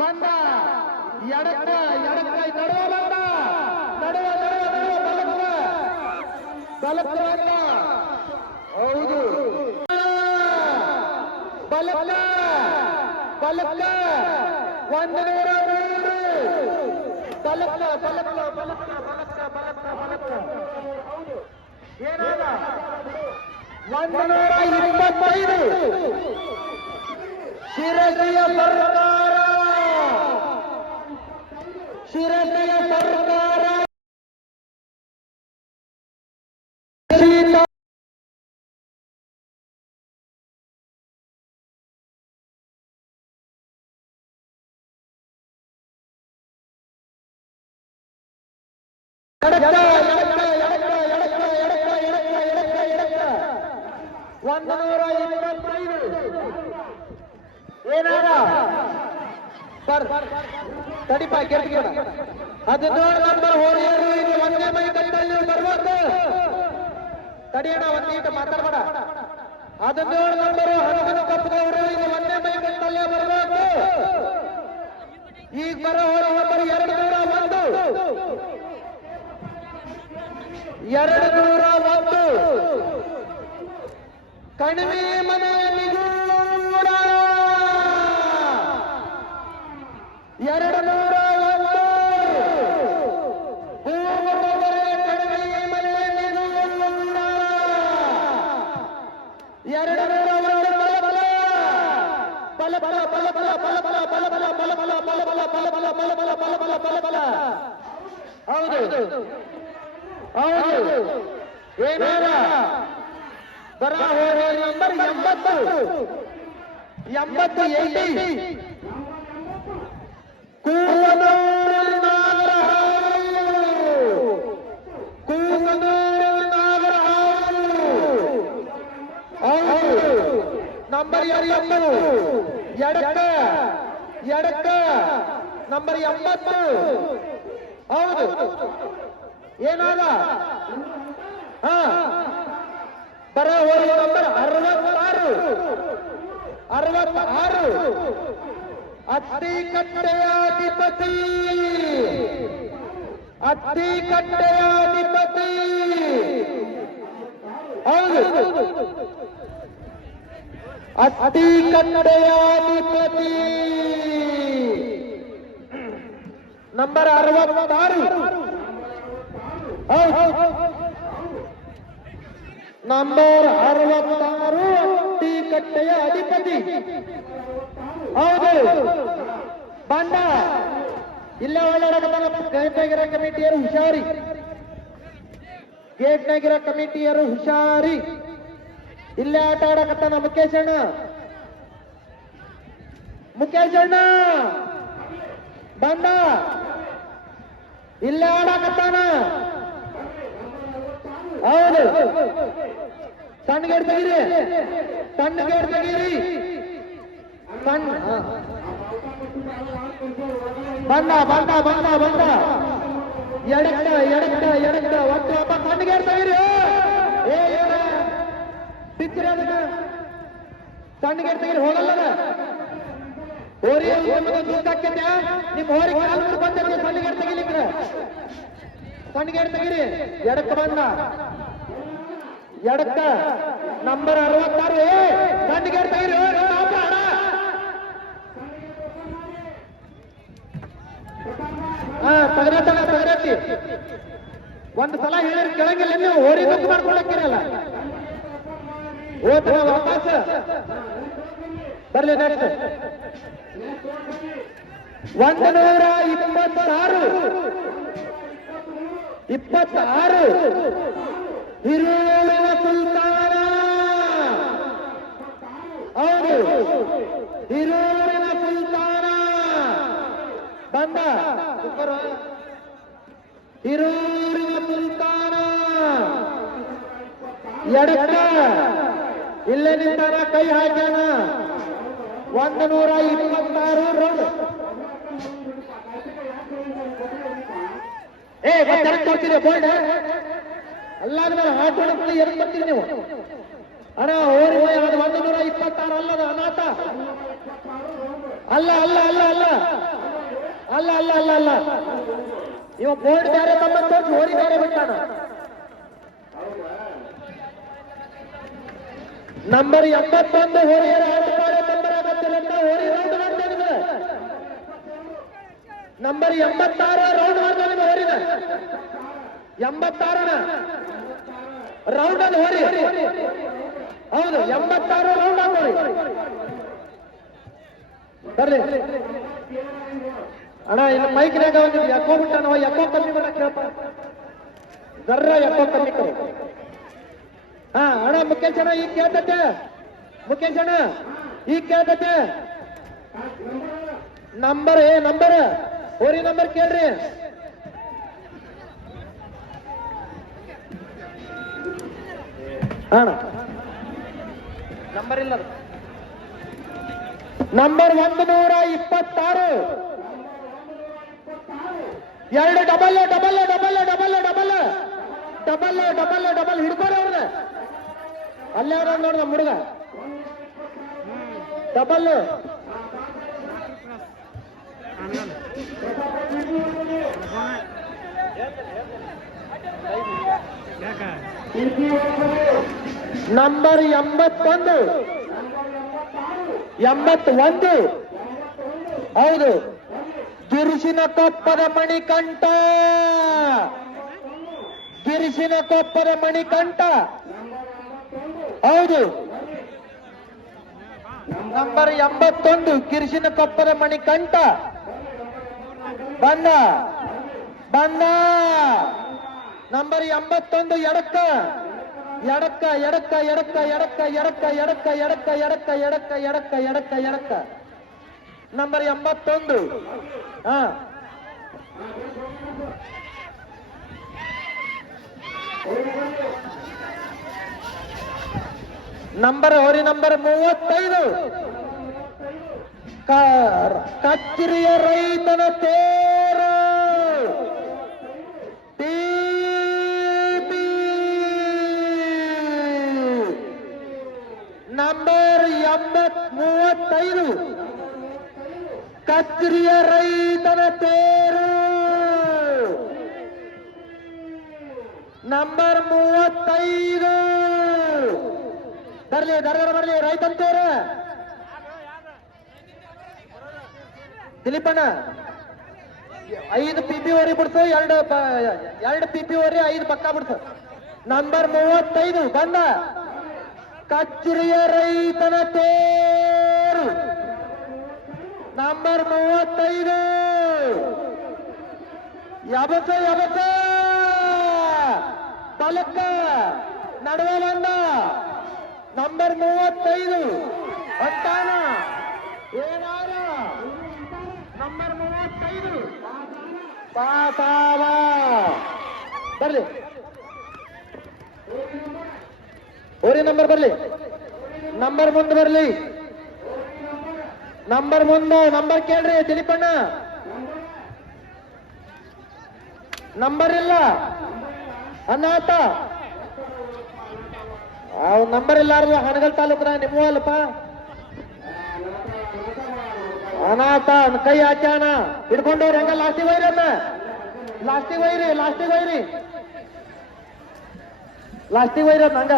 ಬಂದ. ಎಡಕ್ಕ ಎಡಕ್ಕ, ನಡುವ ಬಂದ. ನಡುವ ನಡುವ ನಡುವ ಬಲಕ್ಕ. ಬಲಕ್ಕ ಬಂದ. ಹೌದು. ಬಲಕ್ಕ ಬಲಕ್ಕ. ಒಂದು ನೂರ ಮೂರು ಬಲಕ್ಕ ಬಲಕ್ಕ ಬಲಕ್ಕ ಬಲಕ್ಕ ಬಲಕ್ಕ ಬಲಕ್ಕ. ಏನಾದ? ಒಂದು ನೂರ ಇಪ್ಪತ್ತೈದು. ಶಿರಸಿಯ ಸ್ಥಿರತೆಯ ಸರ್ಕಾರ ಒಂದು ನೂರ ಇಪ್ಪತ್ತೈದು ಏನಾರ ತಡಿಪ ಕೆಳಗೆ ಹದಿನೇಳು ನಂಬರ್ ಹೋರಿಯರು ಇದು ಒಂದೇ ಮೈ ಕಟ್ಟಲ್ಲಿ ಬರ್ಬೇಕು ತಡಿಯೋಣ ಒಂದ್ ಮಾತಾಡಬೇಡ. ಹದಿನೇಳು ನಂಬರ್ ಹನುಮನ ಕಪ್ಪದವರು ಇದು ಒಂದೇ ಮೈ ಬರ್ಬೇಕು ಈಗ ಬರೋ ಹೋರ ಒಬ್ಬರು ಎರಡು ನೂರ ಒಂದು. ಎರಡು ನೂರ ಒಂದು. ಕಣಿವೆ ಮನೆ ಎಂಬತ್ತು ಏಟಿ ಕೂಗನೂರು ನಾಗರಹಾವು. ಕೂಗನೂರು ಹೌದು. ನಂಬರ್ ಎಂಬತ್ತು. ಎಡಕ್ಕ. ಎಡಕ್ಕ. ನಂಬರ್ ಎಂಬತ್ತು. ಹೌದು. ಏನಾದ? ಹ. ಬರ ಅರವತ್ತಾರು अरवत अर अधिपति अत्ती कट्टे अधिपति और अत्ती कट्टे नंबर अरवत नंबर अरवत ಕಟ್ಟೆಯ ಅಧಿಪತಿ. ಹೌದು. ಬಂಡ ಇಲ್ಲೇ ಒಳ್ಳಾಡಕತ್ತಾನ ಗೇಟ್ನಾಗಿರೋ ಕಮಿಟಿಯರು ಹುಷಾರಿ. ಗೇಟ್ನಾಗಿರೋ ಕಮಿಟಿಯರು ಹುಷಾರಿ. ಇಲ್ಲೇ ಆಟ ಆಡಕತ್ತಾನ ಮುಖೇಶ್ ಅಣ್ಣ. ಮುಖೇಶ್ ಅಣ್ಣ. ಬಂದ. ಇಲ್ಲೇ ಆಡಕತ್ತಾನ. ಹೌದು. ಸಣ್ಣಗೇಡ್ ತೆಗೀರಿ. ಸಣ್ಣಗೇಡ್ ತೆಗೀರಿ. ಸಣ್ಣ ಬಂದ ಬಂದ ಬಂದ ಬಂದ ಎಡಕ್ಕ ಎಡಕ್ಕ ಎಡಕ್ಕ, ಒಟ್ಟು ಒಬ್ಬ ಸಣ್ಣಗೇಡ್ ತೆಗೀರಿ. ಏ ಏನ ಬಿಚ್ಚಿರಿ ಅದಕ್ಕೆ. ಸಣ್ಣಗೇಡ್ ತೆಗೀರಿ, ಹೋಗಲ್ಲ ಹೋರಿ ದೂಸಾಕ್ಯತೆ ನಿಮ್ ಹೋರಿ ಕಾಲು ಬಂದಿರ್ತೀವಿ ಸಣ್ಣಗೇಡ್ ತೆಗಿಲಿಕ್ರ ಸಣ್ಣಗೇಡ್ ತೆಗೀರಿ. ಎಡಕ್ಕ ಬಂದ ಎಡಕ್ಕ. ನಂಬರ್ ಅರವತ್ತಾರು ಗಂಡಿಗೆ ತಗಿರಿ. ತಗರತ್ತಣ ತಗರತ್ತಿ ಸಲ ಹೇಳಿ ಕೇಳಂಗಿಲ್ಲ ನೀವು ಹೋರಿ ಬುಕ್ ಮಾಡ್ಕೊಳಕ್ಕಿರಲ್ಲ. ಓದ ವಾಪಸ್ ಬರ್ಲಿ ನೆಕ್ಸ್ಟ್ ಒಂದ್ ನೂರ ಇಪ್ಪತ್ತಾರು. ಇಪ್ಪತ್ತಾರು. ಹಿರಿಯೂರಿನ ಸುಲ್ತಾನ. ಹೌದು. ಹಿರಿಯೂರಿನ ಸುಲ್ತಾನ. ಬಂದ. ಹಿರೂರಿನ ಸುಲ್ತಾನ. ಎಡಕ ಇಲ್ಲೇ ನಿಂತಾನ, ಕೈ ಹಾಕ್ಯಾನ. ಒಂದು ನೂರ ಇಪ್ಪತ್ತಾರು ರೌಂಡ್ ಏ, ಮತ್ತೆ ಕೊಡ್ತೀರಿ ಬೋಲ್ಡ್ ಅಲ್ಲಾದ ಮೇಲೆ ಹಾಟ್ ಹೊಡಕ್ಕೆ ಎಲ್ಲಿ ಬರ್ತೀರಿ ನೀವು ಅಣ್ಣ ಓರಿ ಹೋಯ್ ಅದು ಒಂದು ನೂರ ಇಪ್ಪತ್ತಾರು ಅಲ್ಲದ ಅನಾಥ ಅಲ್ಲ ಅಲ್ಲ ಅಲ್ಲ ಅಲ್ಲ ಅಲ್ಲ ಅಲ್ಲ ಅಲ್ಲ ಇವ ಬೋರ್ಡ್ ಬೇರೆ ತಮ್ಮ ತೋರಿಸಿ ಹೋರಿ ಬೇರೆ ಬಿಟ್ಟಾನ ನಂಬರ್ ಎಂಬತ್ತೊಂದು ಹೋರಿ ಎರಡು ಬಾರಿ ನಂಬರ್ ಆಗತ್ತಿಲ್ಲ ಅಂತ ಹೋರಿ ರೌಂಡ್ ಮಾಡ್ತಾ ನಂಬರ್ ಎಂಬತ್ತಾರು ರೌಂಡ್ ಮಾಡ್ತಾ ಇದೆ ಹೋರಿನ ಎಂಬತ್ತಾರನ ರೌಂಡ್ ಅಲ್ಲಿ ಹೋರಿ. ಹೌದು ಎಂಬತ್ತಾರು ರೌಂಡ್ ಹಾಕೋರಿ ಬರ್ಲಿ. ಅಣ್ಣ, ಇಲ್ಲಿ ಮೈಕ್ ರೇಗ ಒಂದು ಎಕ್ಕೋ ನಾವು ಎಕ್ಕೋ ಕಮ್ಮಿ ಮಾಡಕ್ ಕೇಳಪ್ಪ ಜರ್ರ ಎಕ್ಕೋ ಕಮ್ಮಿ ಕೊಡು. ಹಾ, ಅಣ್ಣ, ಮುಖೇಶ್ ಅಣ್ಣ ಈಗ ಕೇಳ್ತತೆ? ಮುಖೇಶ್ ಅಣ್ಣ ಈಗ ಕೇಳ್ತತೆ? ನಂಬರ್ ಏ ನಂಬರ್ ಹೋರಿ ನಂಬರ್ ಕೇಳ್ರಿ. ಅಣ್ಣ ನಂಬರ್ ಇಲ್ಲ. ನಂಬರ್ ಒಂದು ನೂರ ಇಪ್ಪತ್ತಾರು ಎರಡು double double double double double double double double ಹಿಡ್ಕೋರಿ ಅವ್ರನ್ನ ಅಲ್ಲೇ ಅವ್ರ ನೋಡ್ದ ಹುಡುಗ ಡಬಲ್ ನಂಬರ್ ಎಂಬತ್ತೊಂದು. ಎಂಬತ್ತೊಂದು. ಹೌದು. ಗಿರಿಸಿನ ಕೊಪ್ಪದ ಮಣಿಕಂಠ. ಗಿರಿಸಿನ ಕೊಪ್ಪದ ಮಣಿಕಂಠ. ಹೌದು. ನಂಬರ್ ಎಂಬತ್ತೊಂದು ಗಿರಿಸಿನ ಕೊಪ್ಪದ ಮಣಿಕಂಠ. ಬಂದ ಬಂದ ನಂಬರ್ ಎಂಬತ್ತೊಂದು ಎಡಕ್ಕ ಎಡಕ್ಕ ಎಡಕ್ಕ ಎಡಕ್ಕ ಎಡಕ್ಕ ಎಡಕ್ಕ ಎಡಕ್ಕ ಎಡಕ್ಕ ಎಡಕ್ಕ ಎಡಕ್ಕ ಎಡಕ್ಕ ಎಡಕ್ಕ ಎಡಕ್ಕ ನಂಬರ್ ಎಂಬತ್ತೊಂದು ಹಾ ನಂಬರ್ ಹೊರಿ ನಂಬರ್ ಮೂವತ್ತೈದು ಕ- ಕಚ್ಚಿರಿಯ ರೈತನ ತೇರು ಟಿಬಿ. ನಂಬರ್ ಎಂಬತ್ ಮೂವತ್ತೈದು ಕಚ್ಚಿರಿಯ ರೈತನ ತೇರು. ನಂಬರ್ ಮೂವತ್ತೈದು. ಬರ್ಲಿ ಬರಲಿ ಬರ್ಲಿ ತೇರು ದಿಲೀಪಣ್ಣ, ಐದು ಪಿಪಿ ಪಿ ಓರಿ ಬಿಡ್ಸು, ಎರಡು ಎರಡು ಪಿ ಪಿ ಓರಿ, ಐದು ಪಕ್ಕ ಬಿಡ್ತು ನಂಬರ್ ಮೂವತ್ತೈದು, ಬಂದ. ಕಚ್ಚರಿಯ ರೈತನ ತೇರು. ನಂಬರ್ ಮೂವತ್ತೈದು. ಯಾವತ್ತ ಯಾವತ್ತ? ಬಲಕ್ಕ ನಡುವೆ ಬಂದ. ನಂಬರ್ ಮೂವತ್ತೈದು. ಅಂತಾನ ಏನಾರ ನಂಬರ್ ಮೂವತ್ತೈದು. ಪಾತಾವ ಬರ್ಲಿ. ಓರಿ ನಂಬರ್ ಬರ್ಲಿ. ನಂಬರ್ ಮುಂದೆ ಬರ್ಲಿ. ನಂಬರ್ ಮುಂದೆ ನಂಬರ್ ಕೇಳ್ರಿ ದಿಲೀಪಣ್ಣ ನಂಬರ್ ಇಲ್ಲ. ಅನಾಥ. ಅವ್ ನಂಬರ್ ಇಲ್ಲಾರ್ದು ಹನಗಲ್ ತಾಲೂಕದ ನಿಮ್ಮ ಅಲ್ಲಪ್ಪ. ಅನಾಥ ಕೈ ಆಚಾನ ಹಿಡ್ಕೊಂಡವ್ರಿ ಹಂಗ? ಲಾಸ್ಟಿಗೆ ಒಯ್ರಮ್ಮ ಲಾಸ್ಟಿಗೆ ಒಯ್ರಿ ಲಾಸ್ಟಿಗೆ ಒಯ್ರಿ. ಲಾಸ್ಟಿಗೆ ಒಯ್ರಿ ಹಂಗ.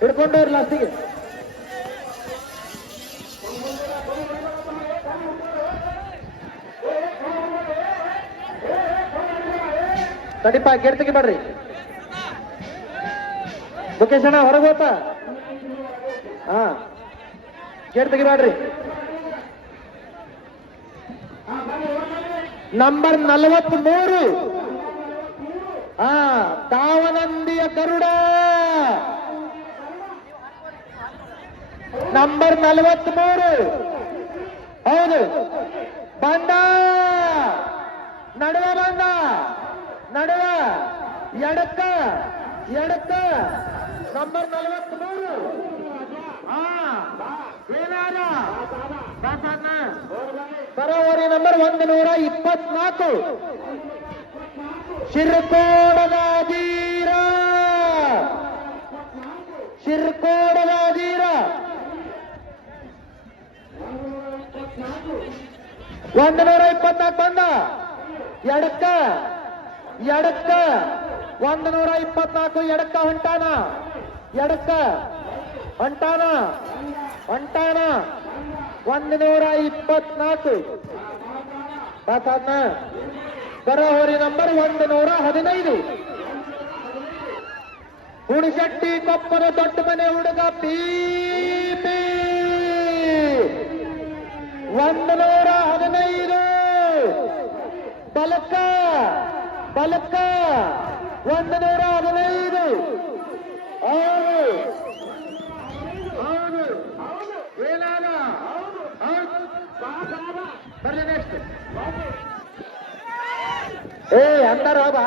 ಹಿಡ್ಕೊಂಡವ್ರಿ ಲಾಸ್ಟಿಗೆ ತಡಿಪ ಗೇಟ್ ತೆಗಿಬೇಡ್ರಿ ಮುಖೇಶ್ ಅಣ್ಣ, ಹೊರಗೆ ಹೋತ ಹಾ ಗೇಟ್ ತೆಗಿಬೇಡ್ರಿ ನಂಬರ್ ನಲವತ್ತ್ ಮೂರು ಹಾ ದಾವನಂದಿಯ ಗರುಡ. ನಂಬರ್ ನಲವತ್ತ್ ಮೂರು ಹೌದು. ಬಂದ. ನಡುವ ಬಂದ. ನಡುವ ಎಡಕ್ಕ ಎಡಕ್ಕ ನಂಬರ್ ನಲವತ್ತ್ ಮೂರು ಬರೋವರಿ ನಂಬರ್ ಒಂದು ನೂರ ಇಪ್ಪತ್ನಾಲ್ಕು. ಶಿರ್ಕೋಡದ ಧೀರ ಶಿರ್ಕೋಡದ ಧೀರ ಒಂದು ನೂರ ಇಪ್ಪತ್ನಾಲ್ಕು ಬಂದ. ಎಡಕ್ಕ. ಎಡಕ್ಕ ಒಂದ್ ನೂರ ಇಪ್ಪತ್ನಾಲ್ಕು, ಎಡಕ್ಕ ಹೊಂಟಾನ. ಎಡಕ್ಕ ಹೊಂಟಾನ. ಹೊಂಟಾನ. ಒಂದ್ ನೂರ ಇಪ್ಪತ್ನಾಲ್ಕು ಬರಹೋರಿ ನಂಬರ್ ಒಂದ್ ನೂರ ಹದಿನೈದು. ಹುಣಶೆಟ್ಟಿ ಕೊಪ್ಪದ ದೊಡ್ಡ ಮನೆ ಹುಡುಗ ಪೀಪಿ ಒಂದ್ ನೂರ ಹದಿನೈದು. ಬಲಕ್ಕ ಬಲಕ್ಕ ಒಂದು ನೂರ ಹದಿನೈದು. ಹೌದು ಹೌದು ಏನಾದ? ಏ, ಅಂದರ ಬಾ.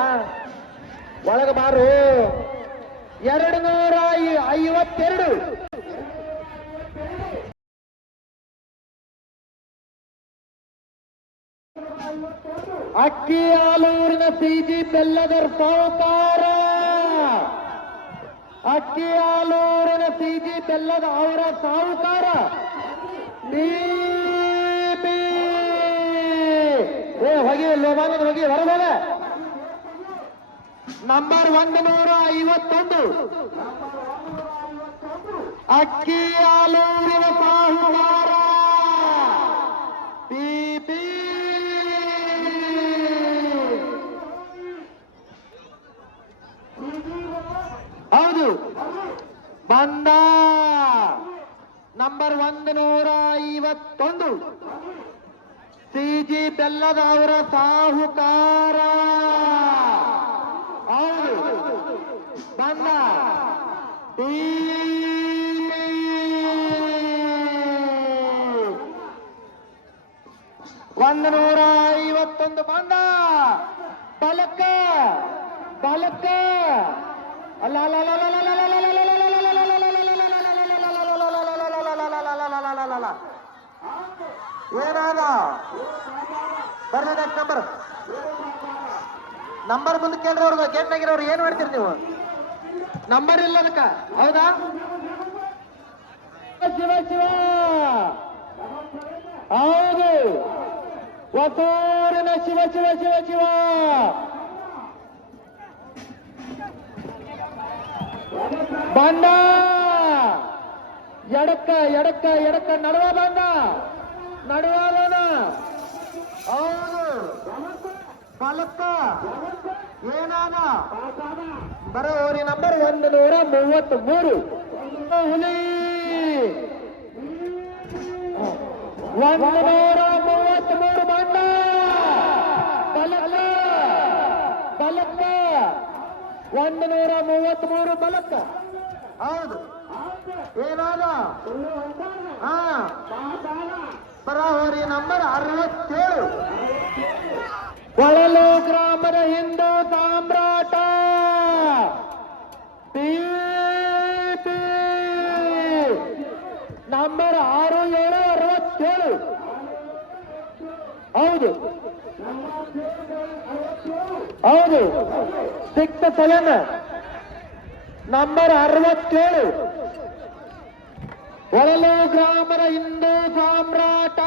ಒಳಗ ಬಾರು. ಎರಡು ನೂರ ಐವತ್ತೆರಡು. ಅಕ್ಕಿ ಆಲೂರಿನ ಸಿಜಿ ಬೆಲ್ಲದರ್ ಸಾಹುಕಾರ. ಅಕ್ಕಿ ಆಲೂರಿನ ಸಿಜಿ ಬೆಲ್ಲದ ಅವರ ಸಾಹುಕಾರ. ಏ, ಹೋಗಿ ಲೋಮಾನದ ಹೊಗೆ ಹೊರಬೋದ ನಂಬರ್ ಒಂದು ನೂರ ಐವತ್ತೊಂದು. ಅಕ್ಕಿ ಆಲೂರಿನ ಸಾಹುಕಾರ. ಪಿ.ಪಿ. ಹೌದು ಬಂದ. ನಂಬರ್ ಒಂದು ನೂರ ಐವತ್ತೊಂದು. ಸಿಜಿ ಬೆಲ್ಲದ ಅವರ ಸಾಹುಕಾರ. ಹೌದು. ಬಂದ. ಒಂದು ನೂರ ಐವತ್ತೊಂದು ಬಂದ. ಬಲಕ್ಕ. ಬಲಕ್ಕ. ಅಲ್ಲ ಅಲ್ಲ ಅಲ್ಲ ಅಲ್ಲ ಅಲ್ಲ ಅಲ್ಲ ಅಲ್ಲ ಅಲ್ಲ ಅಲ್ಲ ಅಲ್ಲ ಅಲ್ಲ ಅಲ್ಲ ಏನಾದ ಬರ್ಲಿ ನೆಕ್ಸ್ಟ್ ನಂಬರ್ ನಂಬರ್ ಮುಂದೆ ಕೇಳ್ರಿ ಅವ್ರಿಗೆ ಗೇಟ್ನಾಗಿರೋರು ಏನ್ ಮಾಡ್ತೀರಿ ನೀವು ನಂಬರ್ ಇಲ್ಲ ಅದಕ್ಕ ಹೌದಾ ಶಿವ ಶಿವ ಹೌದು ಹೊಸೂರಿನ ಶಿವ ಶಿವ ಶಿವ ಶಿವ ಬಂದ ಎಡಕ್ಕ ಎಡಕ್ಕ ಎಡಕ್ಕ, ನಡುವ ಬಂದ. ನಡುವಾದನ ಹೌದು. ಬಲಕ್ಕ ಏನಾನ ಬರೋರಿ ನಂಬರ್ ಒಂದು ನೂರ ಮೂವತ್ತ್ ಮೂರು ಹುಲಿ. ಒಂದು ನೂರ ಮೂವತ್ತ್ ಮೂರು ಬಂದ. ಬಲಕ್ಕ ಬಲಕ್ಕ ಒಂದು ನೂರ ಮೂವತ್ತ್ ಮೂರು ಬಲಕ್ಕ ಹೌದು. ಏನಾದ? ಹಾ. ಬರಾವರಿ ನಂಬರ್ ಅರವತ್ತೇಳು. ಕೊಳಲು ಗ್ರಾಮದ ಹಿಂದೂ ಸಾಮ್ರಾಟ. ನಂಬರ್ ಆರು ಏಳು ಅರವತ್ತೇಳು. ಹೌದು. ಹೌದು. ಸಿಕ್ತ ಸಲನ ನಂಬರ್ ಅರವತ್ತೇಳು. ಒಳಲು ಗ್ರಾಮದ ಹಿಂದೂ ಸಾಮ್ರಾಟ.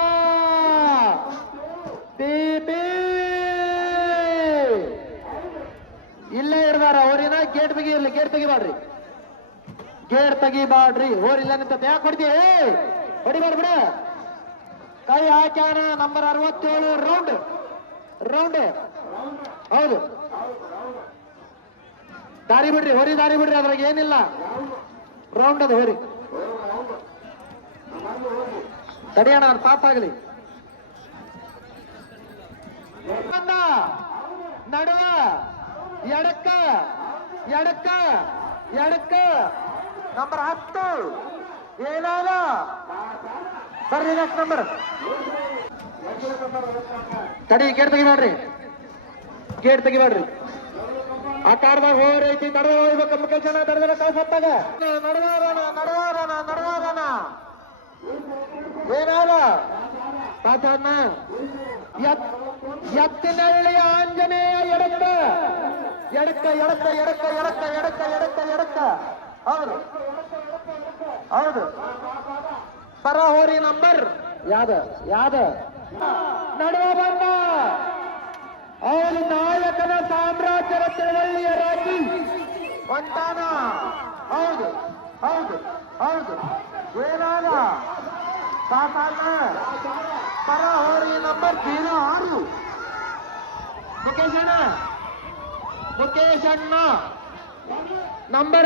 ಇಲ್ಲೇ ಇರ್ದಾರ, ಅವ್ರಿನ ಗೇಟ್ ತೆಗಿ ಇರ್ಲಿ, ಗೇಟ್ ತೆಗಿಬಾಡ್ರಿ ಗೇಟ್ ತೆಗಿಬಾಡ್ರಿ ಹೋರಿಲ್ಲ ನಿಂತ ಯಾಕೆ ಹೊಡಿತೀವಿ ಹೊಡಿಬಾರ್ದು ಬಿಡ. ಕೈ ಹಾಕ್ಯಾನ ನಂಬರ್ ಅರವತ್ತೇಳು ರೌಂಡ್ ರೌಂಡ್ ಹೌದು. ದಾರಿ ಬಿಡ್ರಿ, ಹೊರಿ ದಾರಿ ಬಿಡ್ರಿ, ಅದ್ರಾಗ ಏನಿಲ್ಲ. ರೌಂಡ್ ಅದು, ಹೊರಿ. ತಡಿಯೋಣ ಅವ್ರ ಪಾಪ ಆಗಲಿ. ನಡುವ. ಎಡಕ್ಕ. ಎಡಕ್ಕ. ಎಡಕ್ಕ. ನಂಬರ್ ಹತ್ತು. ಏನಾದ? ಬರ್ರಿ ನೆಕ್ಸ್ಟ್ ನಂಬರ್ ತಡಿ, ಗೇಟ್ ತೆಗಿಬೇಡ್ರಿ. ಗೇಟ್ ತೆಗಿಬೇಡ್ರಿ. ಆ ಕಾರ್ದಾಗ ಹೋರೈತಿ ತಡದ ಹೋಗ್ಬೇಕು ಕೆಲಸ ನಡೆದ ಕಳ್ಸತ್ತಾಗ ನಡುವಾರಣ ನಡುವಾರಣ ನಡವಾರಣ ಏನಾದ ಪಾಚಣ್ಣ ಎತ್ ಎತ್ತಿನಳ್ಳಿಯ ಆಂಜನೇಯ ಎಡಕ್ಕ ಎಡಕ್ಕ ಎಡಕ್ಕ ಎಡಕ್ಕ ಎಡಕ್ಕ ಎಡಕ್ಕ ಎಡಕ್ಕ ಎಡಕ್ಕ ಹೌದು ಹೌದು ಪರ ಹೋರಿ ನಂಬರ್ ಯಾದ ಯಾದ ನಡುವ ಬಂದ ಅವರು ನಾಯಕನ ಸಾಮ್ರಾಜ್ಯದ ಚಳವಳಿಯ ರಾಜಿ ಹೊಂಟಾನ ಹೌದು ಹೌದು ಹೌದು ಏನಾದ ಸಾಕಾಗ ಪರ ಹೋರಿ ನಂಬರ್ ಜೀರೋ ಆರು ಮುಖೇಶ್ ಅಣ್ಣ ಮುಖೇಶ್ ಅಣ್ಣ ನಂಬರ್